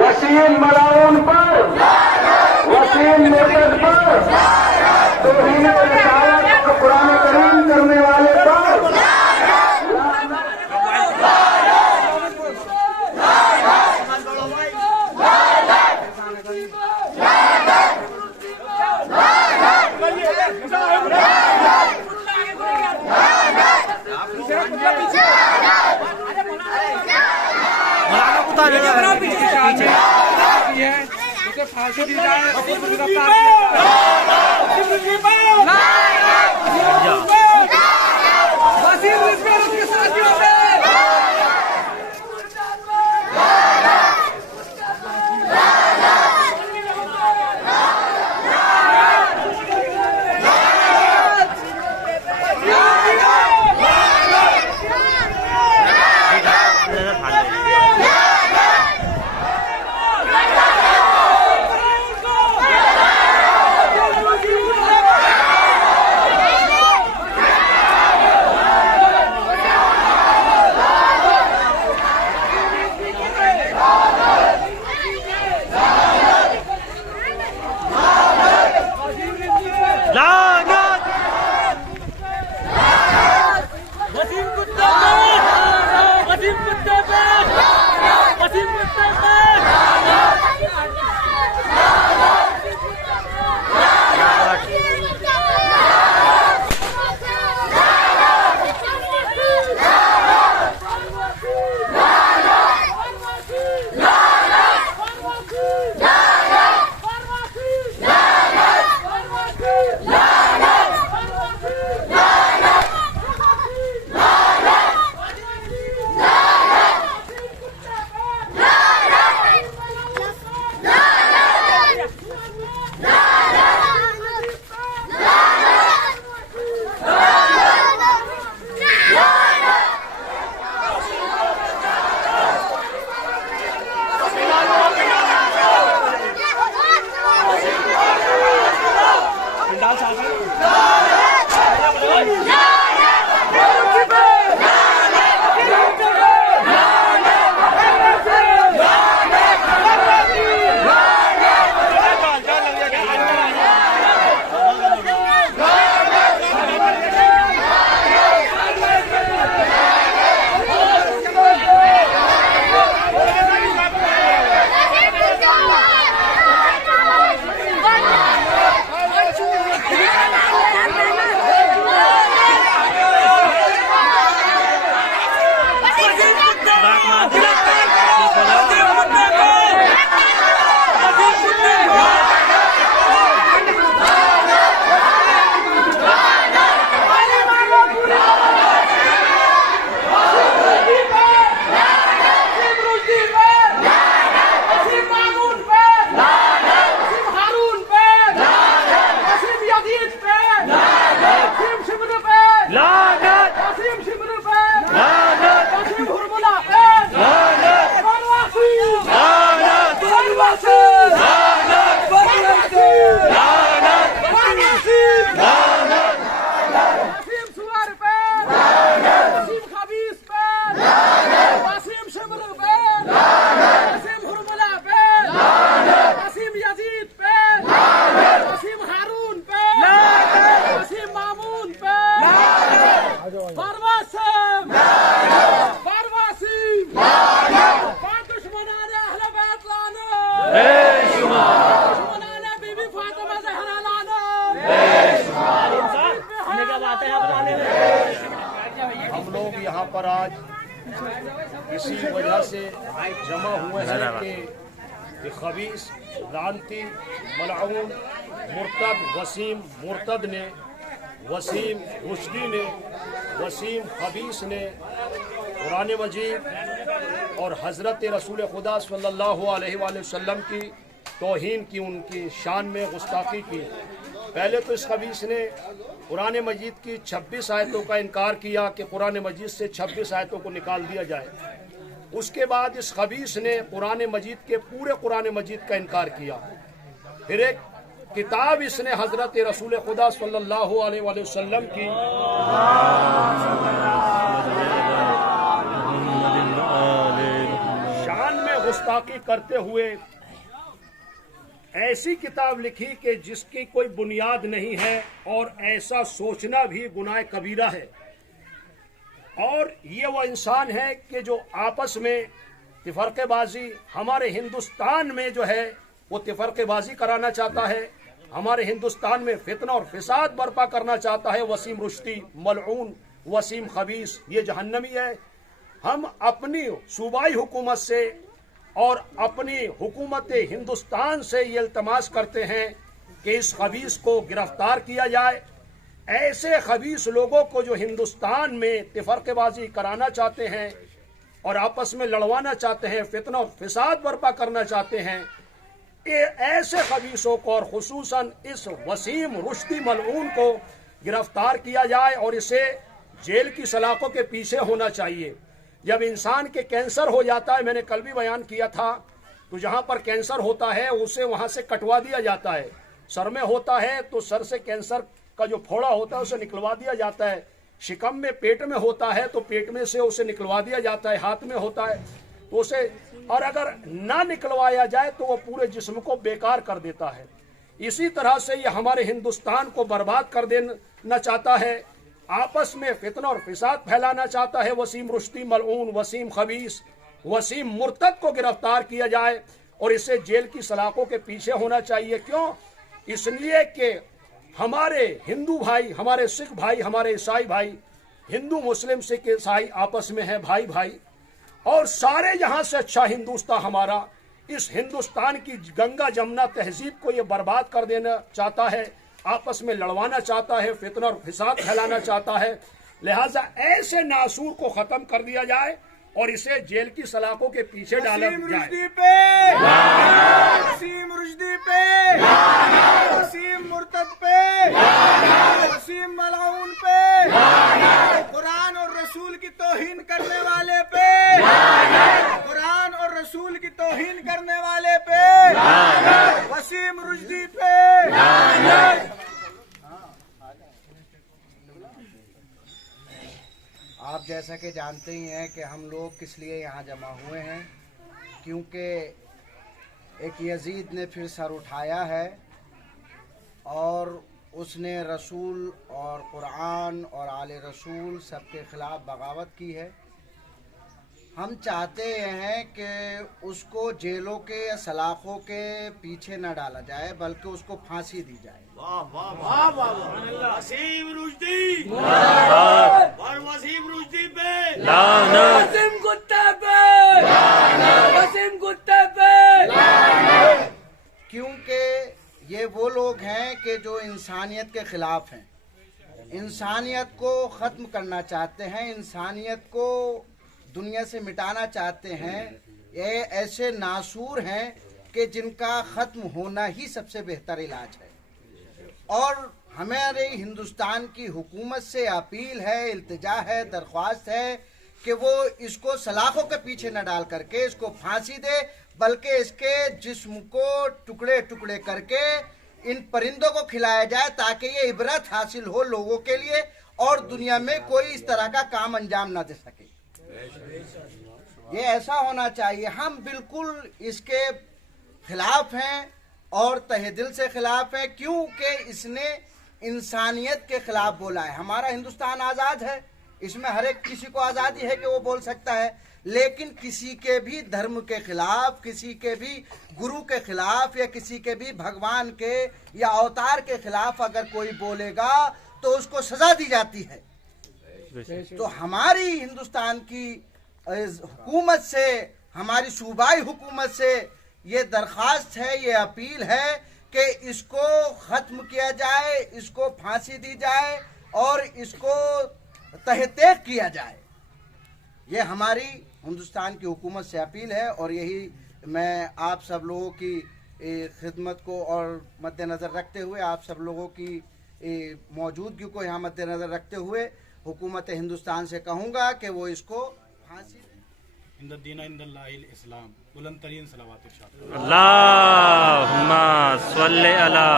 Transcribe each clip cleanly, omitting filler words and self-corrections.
वसीम मलाउन पर, वसीम मुर्तद पर, तौहीन रिसालत को कुरान करीम करने वाले पर, फांसी दी जाए, हम लोग यहाँ पर आज इसी वजह से जमा हुए हैं कि खबीस लानती मलऊन मुर्तद वसीम मुर्तद ने, वसीम रुश्दी ने, वसीम खबीस ने कुरान मजीद और हज़रत रसूल खुदा सल्लल्लाहु अलैहि वसल्लम की तौहीन की, उनकी शान में गुस्ताखी की। पहले तो इस खबीस ने कुरान मजीद की 26 आयतों का इनकार किया कि कुरान मजीद से 26 आयतों को निकाल दिया जाए। उसके बाद इस खबीस ने कुरान मजीद के पूरे कुरान मजीद का इनकार किया। फिर एक किताब इसने हज़रत रसूल खुदा सल्लल्लाहु अलैहि वसल्लम की शान में गुस्ताखी करते हुए ऐसी किताब लिखी कि जिसकी कोई बुनियाद नहीं है, और ऐसा सोचना भी गुनाह कबीरा है। और ये वो इंसान है कि जो आपस में तिफरकेबाजी, हमारे हिंदुस्तान में जो है वो तिफरकेबाजी कराना चाहता है, हमारे हिंदुस्तान में फितना और फिसाद बर्पा करना चाहता है। वसीम रुश्दी मलऊन, वसीम खबीस, ये जहन्नमी है। हम अपनी सूबाई हुकूमत से और अपनी हुकूमत हिंदुस्तान से ये इल्तमास करते हैं कि इस खबीस को गिरफ्तार किया जाए। ऐसे खबीस लोगों को जो हिंदुस्तान में तिफरकेबाजी कराना चाहते हैं और आपस में लड़वाना चाहते हैं, फितना और फिसाद बर्पा करना चाहते हैं, ये ऐसे खबीसों को और खुसूसन इस वसीम रुश्दी मलऊन को गिरफ्तार किया जाए और इसे जेल की सलाखों के पीछे होना चाहिए। जब इंसान के कैंसर हो जाता है, मैंने कल भी बयान किया था, तो जहां पर कैंसर होता है उसे वहां से कटवा दिया जाता है। सर में होता है तो सर से कैंसर का जो फोड़ा होता है उसे निकलवा दिया जाता है। शिकम में, पेट में होता है तो पेट में से उसे निकलवा दिया जाता है। हाथ में होता है तो उसे, और अगर ना निकलवाया जाए तो वो पूरे जिस्म को बेकार कर देता है। इसी तरह से ये हमारे हिंदुस्तान को बर्बाद कर देना चाहता है, आपस में फितना और फिसाद फैलाना चाहता है। वसीम रुश्दी मलऊन, वसीम खबीस, वसीम मुर्तद को गिरफ्तार किया जाए और इसे जेल की सलाखों के पीछे होना चाहिए। क्यों? इसलिए कि हमारे हिंदू भाई, हमारे सिख भाई, हमारे ईसाई भाई, हिंदू मुस्लिम सिख ईसाई आपस में है भाई भाई, और सारे यहाँ से अच्छा हिंदुस्तान हमारा, इस हिंदुस्तान की गंगा जमुना तहजीब को ये बर्बाद कर देना चाहता है, आपस में लड़वाना चाहता है, फितना और फिसाद फैलाना चाहता है। लिहाजा ऐसे नासूर को खत्म कर दिया जाए और इसे जेल की सलाखों के पीछे डाला जाए। वसीम रुश्दी पे, वसीम मुर्तद पे, वसीम मलऊन पे, कुरान और रसूल की तौहीन करने वाले पे, कुरान और रसूल की तौहीन करने वाले पे, वसीम रुश्दी पे। आप जैसा कि जानते ही हैं कि हम लोग किस लिए यहाँ जमा हुए हैं, क्योंकि एक यजीद ने फिर सर उठाया है और उसने रसूल और कुरान और आले रसूल सबके खिलाफ बगावत की है। हम चाहते हैं कि उसको जेलों के या सलाखों के पीछे न डाला जाए, बल्कि उसको फांसी दी जाए। वसीम रुश्दी और वसीम रुश्दी पे, वसीम कुत्ते पे, वसीम कुत्ते पे। क्योंकि ये वो लोग हैं कि जो इंसानियत के खिलाफ हैं, इंसानियत को ख़त्म करना चाहते हैं, इंसानियत को दुनिया से मिटाना चाहते हैं। ये ऐसे नासूर हैं कि जिनका ख़त्म होना ही सबसे बेहतर इलाज है। और हमारे हिंदुस्तान की हुकूमत से अपील है, इल्तिजा है, दरख्वास्त है कि वो इसको सलाखों के पीछे न डाल करके इसको फांसी दे, बल्कि इसके जिस्म को टुकड़े टुकड़े करके इन परिंदों को खिलाया जाए, ताकि ये इबरत हासिल हो लोगों के लिए और दुनिया में कोई इस तरह का काम अंजाम न दे सके। ये ऐसा होना चाहिए। हम बिल्कुल इसके खिलाफ हैं और तहे दिल से खिलाफ हैं, क्योंकि इसने इंसानियत के खिलाफ बोला है। हमारा हिंदुस्तान आज़ाद है, इसमें हर एक किसी को आज़ादी है कि वो बोल सकता है, लेकिन किसी के भी धर्म के खिलाफ, किसी के भी गुरु के खिलाफ या किसी के भी भगवान के या अवतार के खिलाफ अगर कोई बोलेगा तो उसको सजा दी जाती है। तो हमारी हिंदुस्तान की हुकूमत से, हमारी सूबाई हुकूमत से ये दरख्वास्त है, ये अपील है कि इसको ख़त्म किया जाए, इसको फांसी दी जाए और इसको तहक़ीक़ किया जाए। ये हमारी हिंदुस्तान की हुकूमत से अपील है और यही मैं आप सब लोगों की खिदमत को और मद्देनज़र रखते हुए, आप सब लोगों की मौजूदगी को यहाँ मद्देनज़र रखते हुए हुकूमत हिंदुस्तान से कहूँगा कि वो इसको फांसी इस्लाम बुलंद तरीन सलावत अल्लाहुम्मा सल्ले अला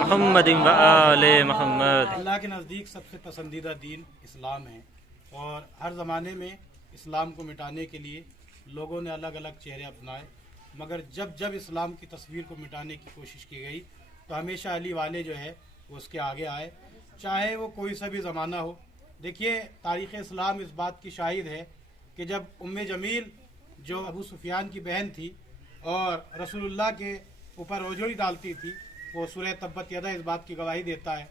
मुहम्मदिन व आले मुहम्मद। अल्लाह के नज़दीक सबसे पसंदीदा दीन इस्लाम है और हर ज़माने में इस्लाम को मिटाने के लिए लोगों ने अलग अलग चेहरे अपनाए, मगर जब जब इस्लाम की तस्वीर को मिटाने की कोशिश की गई तो हमेशा अली वाले जो है वो उसके आगे आए, चाहे वो कोई सा भी ज़माना हो। देखिए, तारीख़ इस्लाम इस बात की शाहिद है कि जब उम्मे जमील जो अबू सुफियान की बहन थी और रसूलुल्लाह के ऊपर ओझोड़ी डालती थी, वो सूरह तब्बत यदा इस बात की गवाही देता है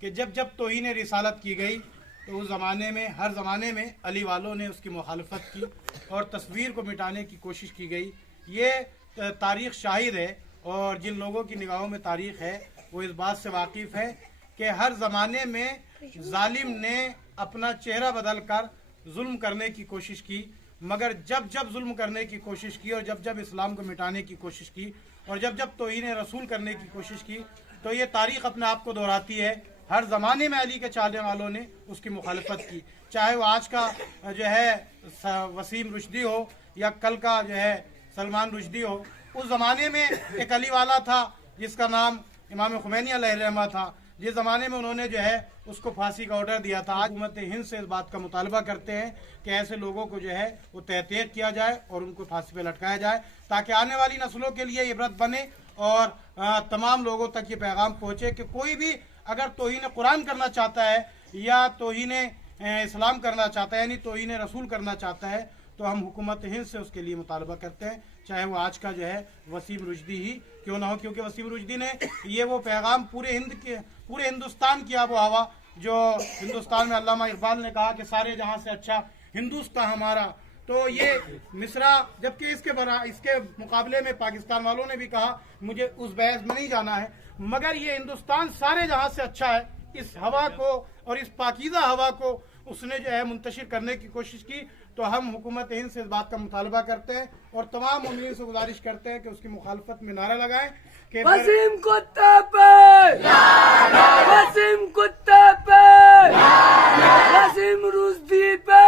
कि जब जब तौहीन रिसालत की गई तो उस ज़माने में, हर ज़माने में अली वालों ने उसकी मुखालफत की और तस्वीर को मिटाने की कोशिश की गई। ये तारीख़ शाहिद है, और जिन लोगों की निगाहों में तारीख़ है वो इस बात से वाकिफ़ है कि हर ज़माने में जालिम ने अपना चेहरा बदल कर जुल्म करने की कोशिश की, मगर जब जब जुल्म करने की कोशिश की और जब जब इस्लाम को मिटाने की कोशिश की और जब जब तौहीन रसूल करने की कोशिश की, तो ये तारीख़ अपने आप को दोहराती है। हर ज़माने में अली के चाहने वालों ने उसकी मुखालफत की, चाहे वो आज का जो है वसीम रुश्दी हो या कल का जो है सलमान रुश्दी हो। उस ज़माने में एक अली वाला था जिसका नाम इमाम खुमैनी अलैहिर्रहमा था, जिस ज़माने में उन्होंने जो है उसको फांसी का ऑर्डर दिया था। आज हुकूमत हिंद से इस बात का मुतालबा करते हैं कि ऐसे लोगों को जो है वो तहक़ीक़ किया जाए और उनको फांसी पे लटकाया जाए, ताकि आने वाली नस्लों के लिए इबरत बने और तमाम लोगों तक ये पैगाम पहुँचे कि कोई भी अगर तौहीन कुरान करना चाहता है या तौहीन इस्लाम करना चाहता है, यानी तौहीन रसूल करना चाहता है, तो हम हुकूमत हिंद से उसके लिए मुतालबा करते हैं, चाहे वो आज का जो है वसीम रुश्दी ही क्यों ना हो, क्योंकि वसीम रुश्दी ने ये वो पैगाम पूरे हिंदुस्तान की आबो हवा, जो हिंदुस्तान में अल्लामा इकबाल ने कहा कि सारे जहां से अच्छा हिंदुस्तान हमारा, तो ये मिसरा, जबकि इसके मुकाबले में पाकिस्तान वालों ने भी कहा मुझे उस बहस में नहीं जाना है, मगर ये हिंदुस्तान सारे जहां से अच्छा है। इस हवा को और इस पाकीज़ा हवा को उसने जो है मुंतशिर करने की कोशिश की। तो हम हुकूमत हिंद से इस बात का मुतालबा करते हैं और तमाम मुमिनीन से गुजारिश करते हैं कि उसकी मुखालफत में नारा लगाएं कि वसीम कुत्ते पे, वसीम कुत्ते पे, वसीम रुश्दी पे।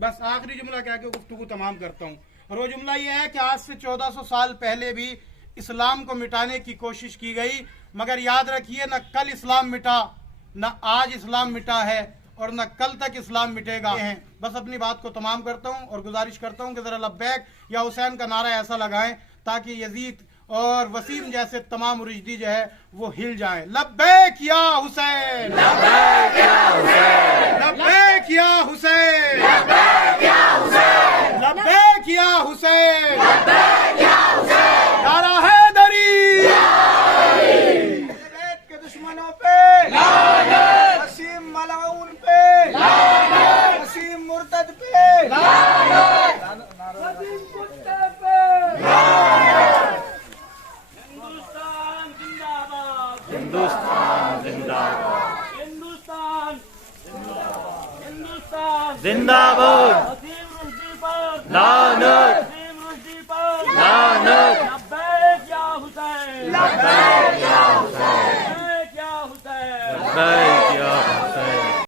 बस आखिरी जुमला कह के गुफ्तगू तमाम करता हूँ, और वो जुमला ये है कि आज से 1400 साल पहले भी इस्लाम को मिटाने की कोशिश की गई, मगर याद रखिए न कल इस्लाम मिटा, न आज इस्लाम मिटा है और न कल तक इस्लाम मिटेगा। बस अपनी बात को तमाम करता हूँ और गुजारिश करता हूँ कि जरा लब्बैक या हुसैन का नारा ऐसा लगाएं ताकि यजीद और वसीम जैसे तमाम रुश्दी जो है वो हिल जाएं। लब्बैक या हुसैन, लब्बैक या हुसैन, लब्बैक या हुसैन, लब्बैक या हुसैन, लब्बैक या हुसैन, लब्बैक या हुसैन। नारा हैदरी के दुश्मनों पे लानत, वसीम मलऊन पे लानत, वसीम मुर्तद पे लानत, वसीम कुत्ते पे लानत। हिंदुस्तान जिंदाबाद, हिंदुस्तान जिंदाबाद, हिंदुस्तान जिंदाबाद, हिंदुस्तान जिंदाबाद।